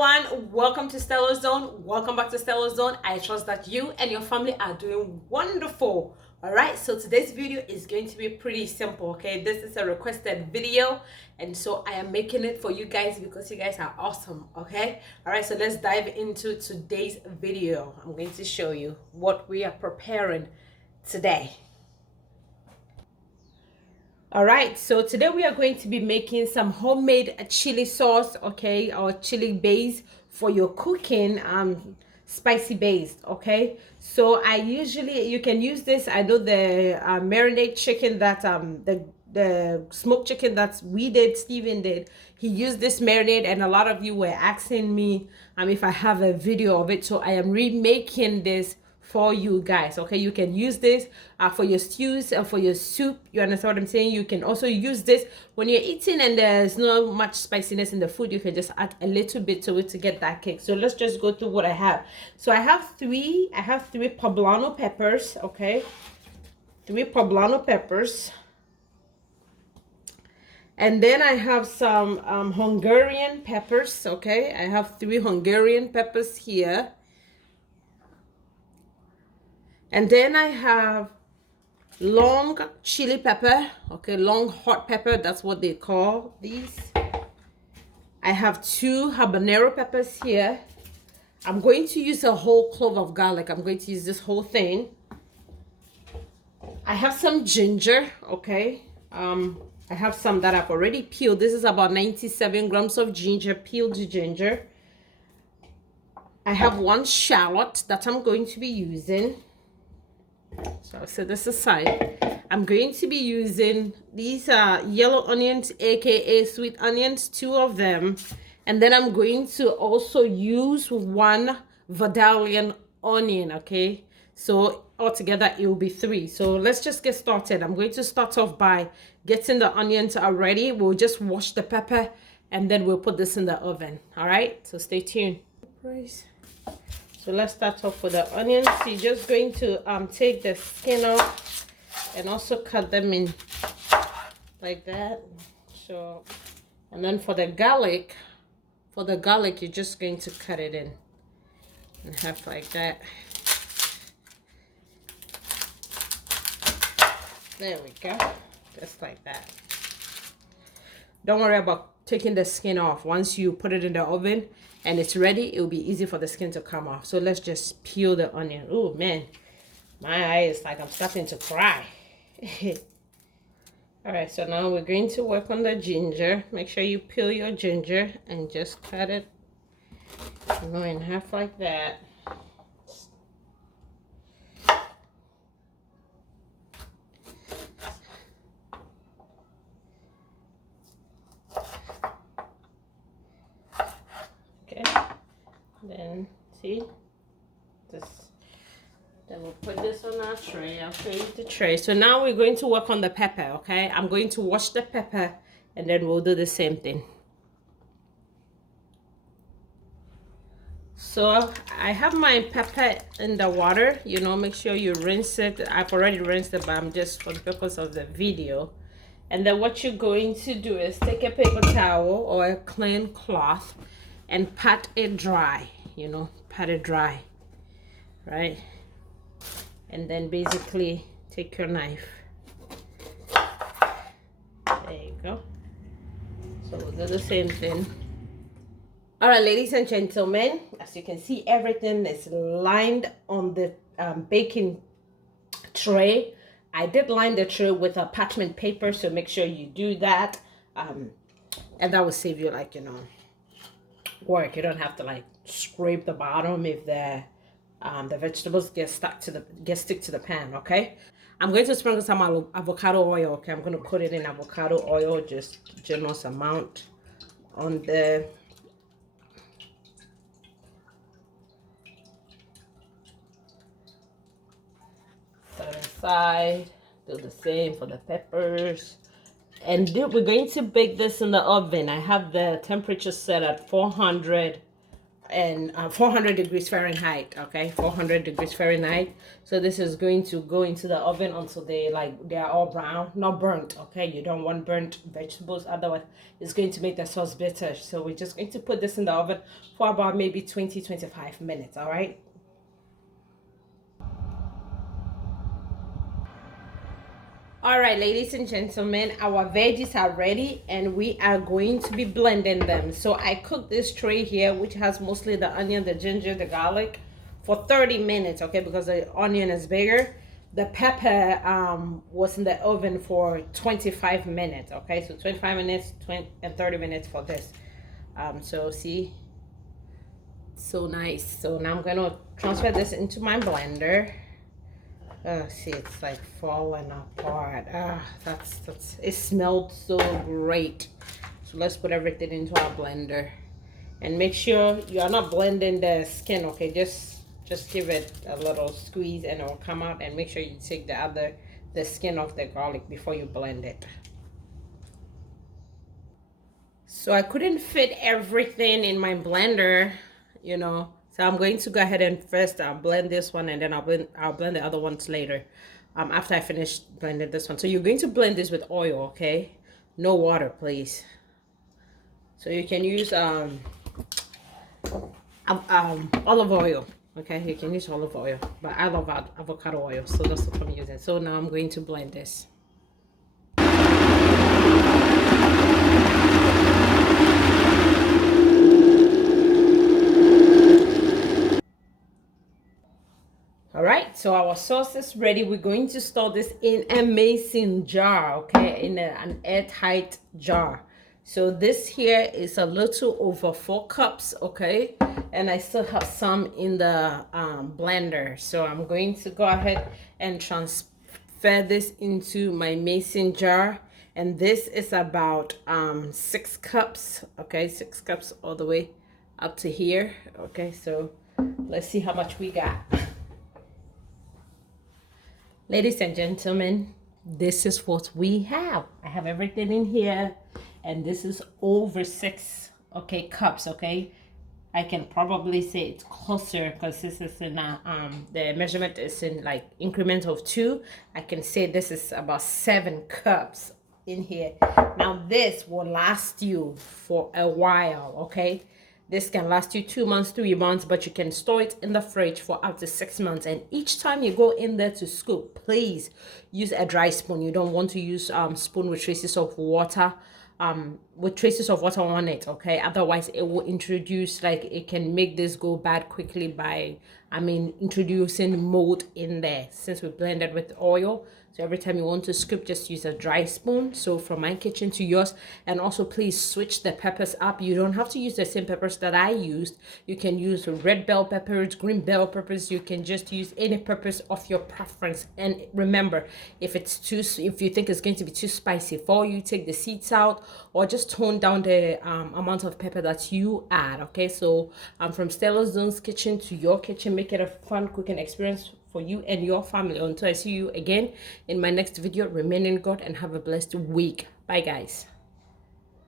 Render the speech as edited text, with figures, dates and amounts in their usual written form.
everyone, welcome to Stellazone. Welcome back to Stellazone. I trust that you and your family are doing wonderful. All right, so today's video is going to be pretty simple. Okay, this is a requested video, and so I am making it for you guys because you guys are awesome. Okay, all right, so let's dive into today's video. I'm going to show you what we are preparing today. All right, so today we are going to be making some homemade chili sauce, okay, or chili base for your cooking, spicy based. Okay, so you can use this. I know the marinade chicken that the smoked chicken that Steven did, he used this marinade, and a lot of you were asking me if I have a video of it, so I am remaking this for you guys. Okay, you can use this for your stews and for your soup. You understand what I'm saying? You can also use this when you're eating and there's not much spiciness in the food. You can just add a little bit to it to get that kick. So let's just go through what I have. So I have three poblano peppers. Okay, 3 poblano peppers. And then I have some Hungarian peppers. Okay, I have 3 Hungarian peppers here. And then I have long chili pepper, okay, long hot pepper, that's what they call these. I have 2 habanero peppers here. I'm going to use a whole clove of garlic. I'm going to use this whole thing. I have some ginger, okay. I have some that I've already peeled. This is about 97 grams of ginger, peeled ginger. I have 1 shallot that I'm going to be using. So I'll set this aside. I'm going to be using these yellow onions, aka sweet onions, 2 of them. And then I'm going to also use 1 Vidalian onion, okay? So altogether it will be 3. So let's just get started. I'm going to start off by getting the onions ready. We'll just wash the pepper and then we'll put this in the oven. All right, so stay tuned. So let's start off with the onions. You're just going to take the skin off and also cut them in like that. So, and then for the garlic, you're just going to cut it in half like that. There we go, just like that. Don't worry about taking the skin off. Once you put it in the oven and it's ready, it will be easy for the skin to come off. So let's just peel the onion. Oh man, my eye is like I'm starting to cry. All right, so now we're going to work on the ginger. Make sure you peel your ginger and just cut it in half like that. Then see this, then we'll put this on our tray. I'll show you the tray. So now we're going to work on the pepper. Okay, I'm going to wash the pepper and then we'll do the same thing. So I have my pepper in the water, you know, make sure you rinse it. I've already rinsed it, but I'm just for the purpose of the video. And then what you're going to do is take a paper towel or a clean cloth and pat it dry, you know, pat it dry, right? And then basically take your knife. There you go. So we'll do the same thing. All right, ladies and gentlemen, as you can see, everything is lined on the baking tray. I did line the tray with a parchment paper, so make sure you do that. And that will save you, like, you know, work. You don't have to like scrape the bottom if the vegetables get stick to the pan. Okay, I'm going to sprinkle some avocado oil. Okay, I'm going to put it in avocado oil, just generous amount on the side. Do the same for the peppers. And we're going to bake this in the oven. I have the temperature set at 400 and 400 degrees Fahrenheit. Okay, 400 degrees Fahrenheit. So this is going to go into the oven until they are all brown, not burnt. Okay, you don't want burnt vegetables, otherwise it's going to make the sauce bitter. So we're just going to put this in the oven for about maybe 20-25 minutes. All right. All right, ladies and gentlemen, our veggies are ready and we are going to be blending them. So I cooked this tray here, which has mostly the onion, the ginger, the garlic, for 30 minutes, okay, because the onion is bigger. The pepper was in the oven for 25 minutes, okay, so 25 minutes, 20 and 30 minutes for this. So see, so nice. So now I'm gonna transfer this into my blender. See, it's like falling apart. It smelled so great. So let's put everything into our blender and make sure you are not blending the skin. Okay, just give it a little squeeze and it will come out, and make sure you take the skin off the garlic before you blend it. So I couldn't fit everything in my blender, you know. So I'm going to go ahead and first blend this one, and then I'll blend the other ones later, after I finish blending this one. So you're going to blend this with oil, okay? No water, please. So you can use olive oil, okay? You can use olive oil, but I love avocado oil, so that's what I'm using. So now I'm going to blend this. All right, so our sauce is ready. We're going to store this in a mason jar, okay, in an airtight jar. So this here is a little over 4 cups, okay, and I still have some in the blender. So I'm going to go ahead and transfer this into my mason jar, and this is about 6 cups, okay, 6 cups all the way up to here. Okay, so let's see how much we got. Ladies and gentlemen, this is what we have. I have everything in here, and this is over 6, okay, cups, okay? I can probably say it's closer because this is in the measurement is in like increment of 2. I can say this is about 7 cups in here. Now this will last you for a while, okay? This can last you 2 months, 3 months, but you can store it in the fridge for up to 6 months. And each time you go in there to scoop, please use a dry spoon. You don't want to use spoon with traces of water, on it, okay? Otherwise, it will introduce, like, it can make this go bad quickly by, introducing mold in there, since we blended with oil. So every time you want to scoop, just use a dry spoon. So from my kitchen to yours. And also please switch the peppers up. You don't have to use the same peppers that I used. You can use red bell peppers, green bell peppers. You can just use any peppers of your preference. And remember, if you think it's going to be too spicy for you, take the seeds out or just tone down the amount of pepper that you add. Okay, so from Stellazone's kitchen to your kitchen, make it a fun cooking experience for you and your family. Until I see you again in my next video, remain in God and have a blessed week. Bye guys.